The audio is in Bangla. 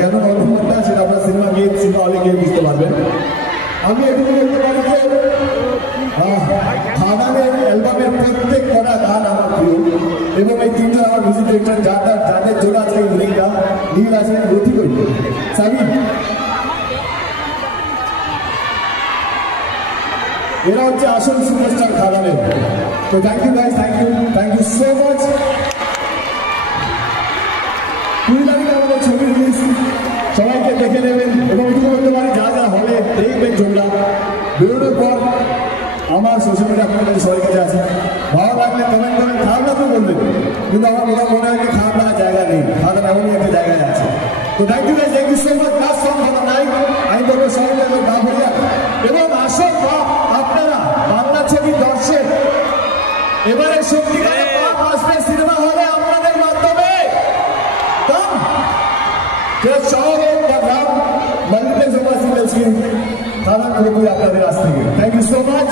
কেন অর্থটা সেটা আপনার সিনেমা গিয়ে সিনেমা হলে গিয়ে বুঝতে পারবেন। আমি এটুকু বলতে পারি যে খাদানের অ্যালবামের প্রত্যেক কটা গান আমার প্রিয় এবং এই তিনজন আমার মিউজিক ডিরেক্টর যাদের জন্য আজকে এই মিউজিকটা নীল আছে রথি করি সাবিন, এরা হচ্ছে আসল সুপারস্টার খাদানের। তো thank you guys, thank you so much. 20 তারিখে আমাদের ছবি রিলিজ, সবাইকে দেখে নেবেন এবং এটুকু বলতে পারি যারা যারা হলে দেখবেন ছবিটা বেরোনোর পর আমার সোশ্যাল মিডিয়া আপনার কাছে সবার কাছে আছে, ভালো লাগলে কমেন্ট করেন, খারাপ লাগলে বলবেন, কিন্তু আমার মনে হয় যে খারাপ লাগার জায়গা নেই, খাদান এমনই একটা জায়গায় আছে। তো thank you guys, thank you so much. Last song for the night, আমি বলবো সবাই গা ভরিয়া এবং আসল আপনারা বাংলা ছবির দর্শক এবারে সত্যিকারের আসবে সিনেমা হলে আপনাদের মাধ্যমে। আপনাদের কাছ থেকে থ্যাংক ইউ সো মাচ।